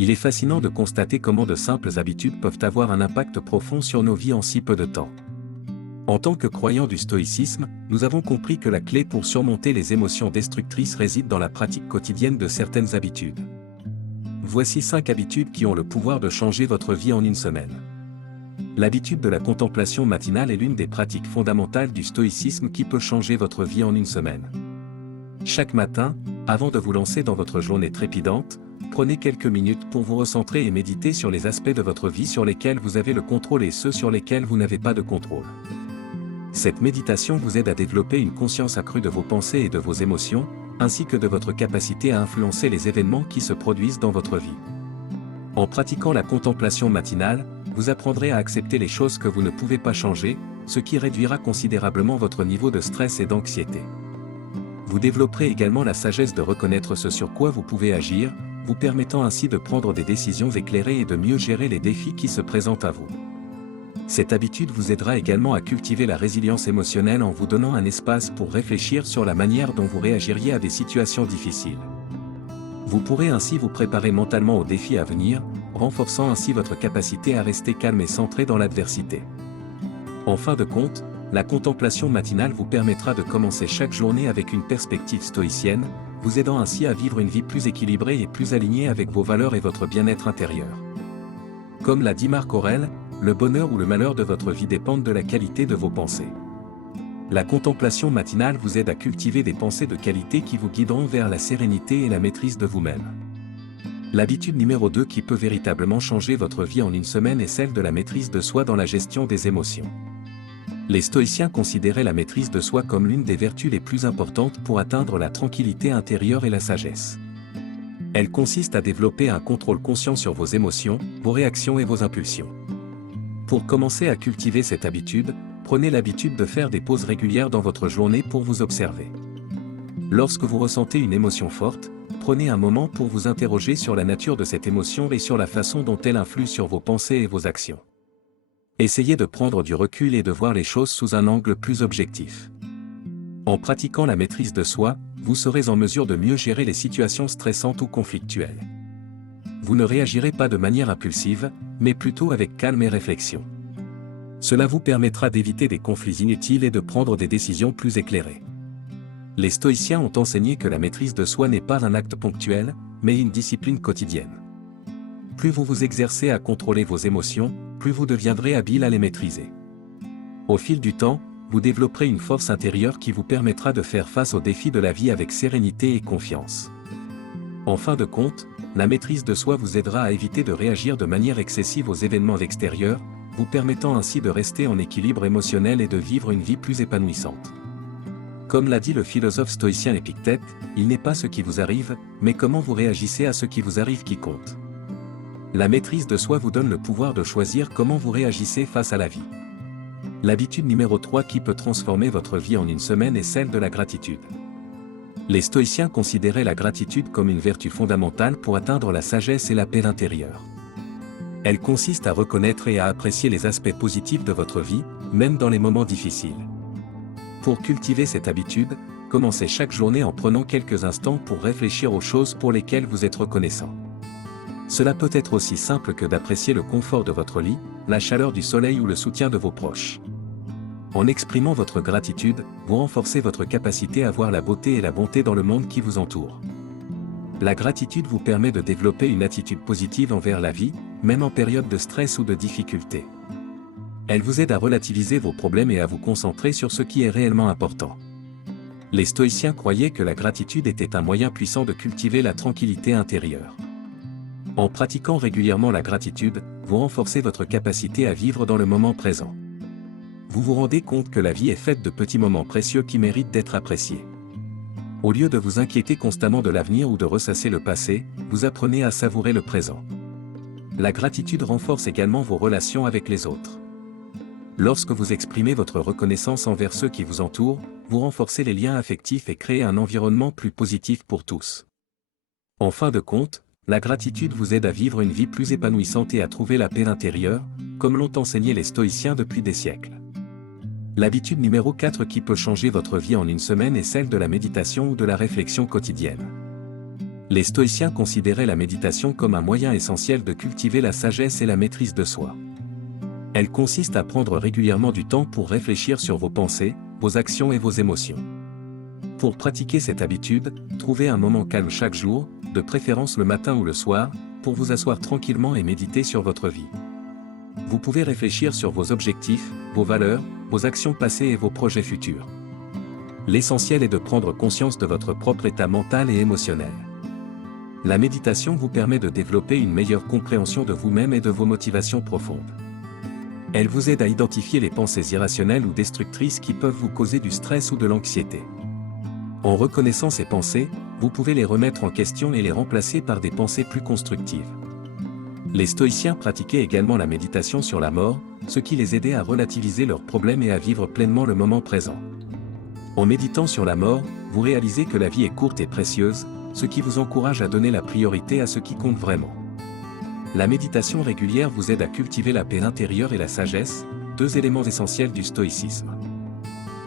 Il est fascinant de constater comment de simples habitudes peuvent avoir un impact profond sur nos vies en si peu de temps. En tant que croyants du stoïcisme, nous avons compris que la clé pour surmonter les émotions destructrices réside dans la pratique quotidienne de certaines habitudes. Voici 5 habitudes qui ont le pouvoir de changer votre vie en une semaine. L'habitude de la contemplation matinale est l'une des pratiques fondamentales du stoïcisme qui peut changer votre vie en une semaine. Chaque matin, avant de vous lancer dans votre journée trépidante, prenez quelques minutes pour vous recentrer et méditer sur les aspects de votre vie sur lesquels vous avez le contrôle et ceux sur lesquels vous n'avez pas de contrôle. Cette méditation vous aide à développer une conscience accrue de vos pensées et de vos émotions, ainsi que de votre capacité à influencer les événements qui se produisent dans votre vie. En pratiquant la contemplation matinale, vous apprendrez à accepter les choses que vous ne pouvez pas changer, ce qui réduira considérablement votre niveau de stress et d'anxiété. Vous développerez également la sagesse de reconnaître ce sur quoi vous pouvez agir, vous permettant ainsi de prendre des décisions éclairées et de mieux gérer les défis qui se présentent à vous. Cette habitude vous aidera également à cultiver la résilience émotionnelle en vous donnant un espace pour réfléchir sur la manière dont vous réagiriez à des situations difficiles. Vous pourrez ainsi vous préparer mentalement aux défis à venir, renforçant ainsi votre capacité à rester calme et centré dans l'adversité. En fin de compte, la contemplation matinale vous permettra de commencer chaque journée avec une perspective stoïcienne, vous aidant ainsi à vivre une vie plus équilibrée et plus alignée avec vos valeurs et votre bien-être intérieur. Comme l'a dit Marc Aurèle, le bonheur ou le malheur de votre vie dépendent de la qualité de vos pensées. La contemplation matinale vous aide à cultiver des pensées de qualité qui vous guideront vers la sérénité et la maîtrise de vous-même. L'habitude numéro 2 qui peut véritablement changer votre vie en une semaine est celle de la maîtrise de soi dans la gestion des émotions. Les stoïciens considéraient la maîtrise de soi comme l'une des vertus les plus importantes pour atteindre la tranquillité intérieure et la sagesse. Elle consiste à développer un contrôle conscient sur vos émotions, vos réactions et vos impulsions. Pour commencer à cultiver cette habitude, prenez l'habitude de faire des pauses régulières dans votre journée pour vous observer. Lorsque vous ressentez une émotion forte, prenez un moment pour vous interroger sur la nature de cette émotion et sur la façon dont elle influe sur vos pensées et vos actions. Essayez de prendre du recul et de voir les choses sous un angle plus objectif. En pratiquant la maîtrise de soi, vous serez en mesure de mieux gérer les situations stressantes ou conflictuelles. Vous ne réagirez pas de manière impulsive, mais plutôt avec calme et réflexion. Cela vous permettra d'éviter des conflits inutiles et de prendre des décisions plus éclairées. Les stoïciens ont enseigné que la maîtrise de soi n'est pas un acte ponctuel, mais une discipline quotidienne. Plus vous vous exercez à contrôler vos émotions, plus vous deviendrez habile à les maîtriser. Au fil du temps, vous développerez une force intérieure qui vous permettra de faire face aux défis de la vie avec sérénité et confiance. En fin de compte, la maîtrise de soi vous aidera à éviter de réagir de manière excessive aux événements extérieurs, vous permettant ainsi de rester en équilibre émotionnel et de vivre une vie plus épanouissante. Comme l'a dit le philosophe stoïcien Épictète, il n'est pas ce qui vous arrive, mais comment vous réagissez à ce qui vous arrive qui compte. La maîtrise de soi vous donne le pouvoir de choisir comment vous réagissez face à la vie. L'habitude numéro 3 qui peut transformer votre vie en une semaine est celle de la gratitude. Les stoïciens considéraient la gratitude comme une vertu fondamentale pour atteindre la sagesse et la paix intérieure. Elle consiste à reconnaître et à apprécier les aspects positifs de votre vie, même dans les moments difficiles. Pour cultiver cette habitude, commencez chaque journée en prenant quelques instants pour réfléchir aux choses pour lesquelles vous êtes reconnaissant. Cela peut être aussi simple que d'apprécier le confort de votre lit, la chaleur du soleil ou le soutien de vos proches. En exprimant votre gratitude, vous renforcez votre capacité à voir la beauté et la bonté dans le monde qui vous entoure. La gratitude vous permet de développer une attitude positive envers la vie, même en période de stress ou de difficulté. Elle vous aide à relativiser vos problèmes et à vous concentrer sur ce qui est réellement important. Les stoïciens croyaient que la gratitude était un moyen puissant de cultiver la tranquillité intérieure. En pratiquant régulièrement la gratitude, vous renforcez votre capacité à vivre dans le moment présent. Vous vous rendez compte que la vie est faite de petits moments précieux qui méritent d'être appréciés. Au lieu de vous inquiéter constamment de l'avenir ou de ressasser le passé, vous apprenez à savourer le présent. La gratitude renforce également vos relations avec les autres. Lorsque vous exprimez votre reconnaissance envers ceux qui vous entourent, vous renforcez les liens affectifs et créez un environnement plus positif pour tous. En fin de compte, la gratitude vous aide à vivre une vie plus épanouissante et à trouver la paix intérieure, comme l'ont enseigné les stoïciens depuis des siècles. L'habitude numéro 4 qui peut changer votre vie en une semaine est celle de la méditation ou de la réflexion quotidienne. Les stoïciens considéraient la méditation comme un moyen essentiel de cultiver la sagesse et la maîtrise de soi. Elle consiste à prendre régulièrement du temps pour réfléchir sur vos pensées, vos actions et vos émotions. Pour pratiquer cette habitude, trouvez un moment calme chaque jour, de préférence le matin ou le soir, pour vous asseoir tranquillement et méditer sur votre vie. Vous pouvez réfléchir sur vos objectifs, vos valeurs, vos actions passées et vos projets futurs. L'essentiel est de prendre conscience de votre propre état mental et émotionnel. La méditation vous permet de développer une meilleure compréhension de vous-même et de vos motivations profondes. Elle vous aide à identifier les pensées irrationnelles ou destructrices qui peuvent vous causer du stress ou de l'anxiété. En reconnaissant ces pensées, vous pouvez les remettre en question et les remplacer par des pensées plus constructives. Les stoïciens pratiquaient également la méditation sur la mort, ce qui les aidait à relativiser leurs problèmes et à vivre pleinement le moment présent. En méditant sur la mort, vous réalisez que la vie est courte et précieuse, ce qui vous encourage à donner la priorité à ce qui compte vraiment. La méditation régulière vous aide à cultiver la paix intérieure et la sagesse, deux éléments essentiels du stoïcisme.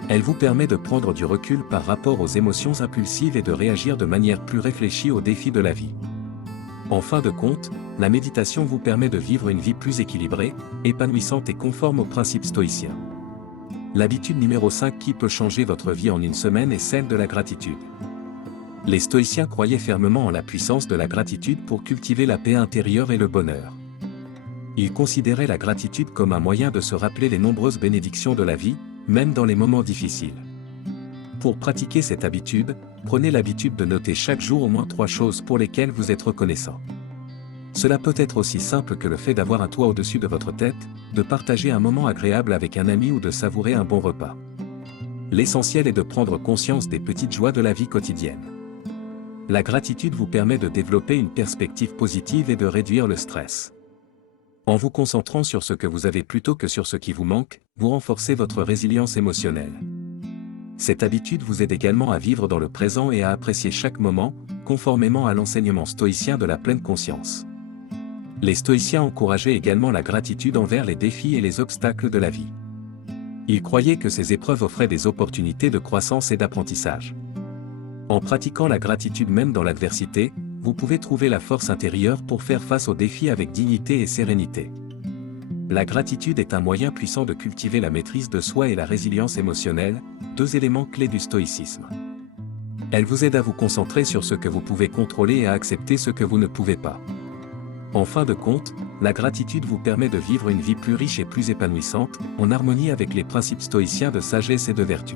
Elle vous permet de prendre du recul par rapport aux émotions impulsives et de réagir de manière plus réfléchie aux défis de la vie. En fin de compte, la méditation vous permet de vivre une vie plus équilibrée, épanouissante et conforme aux principes stoïciens. L'habitude numéro 5 qui peut changer votre vie en une semaine est celle de la gratitude. Les stoïciens croyaient fermement en la puissance de la gratitude pour cultiver la paix intérieure et le bonheur. Ils considéraient la gratitude comme un moyen de se rappeler les nombreuses bénédictions de la vie, même dans les moments difficiles. Pour pratiquer cette habitude, prenez l'habitude de noter chaque jour au moins 3 choses pour lesquelles vous êtes reconnaissant. Cela peut être aussi simple que le fait d'avoir un toit au-dessus de votre tête, de partager un moment agréable avec un ami ou de savourer un bon repas. L'essentiel est de prendre conscience des petites joies de la vie quotidienne. La gratitude vous permet de développer une perspective positive et de réduire le stress. En vous concentrant sur ce que vous avez plutôt que sur ce qui vous manque, vous renforcez votre résilience émotionnelle. Cette habitude vous aide également à vivre dans le présent et à apprécier chaque moment, conformément à l'enseignement stoïcien de la pleine conscience. Les stoïciens encourageaient également la gratitude envers les défis et les obstacles de la vie. Ils croyaient que ces épreuves offraient des opportunités de croissance et d'apprentissage. En pratiquant la gratitude même dans l'adversité, vous pouvez trouver la force intérieure pour faire face aux défis avec dignité et sérénité. La gratitude est un moyen puissant de cultiver la maîtrise de soi et la résilience émotionnelle, deux éléments clés du stoïcisme. Elle vous aide à vous concentrer sur ce que vous pouvez contrôler et à accepter ce que vous ne pouvez pas. En fin de compte, la gratitude vous permet de vivre une vie plus riche et plus épanouissante, en harmonie avec les principes stoïciens de sagesse et de vertu.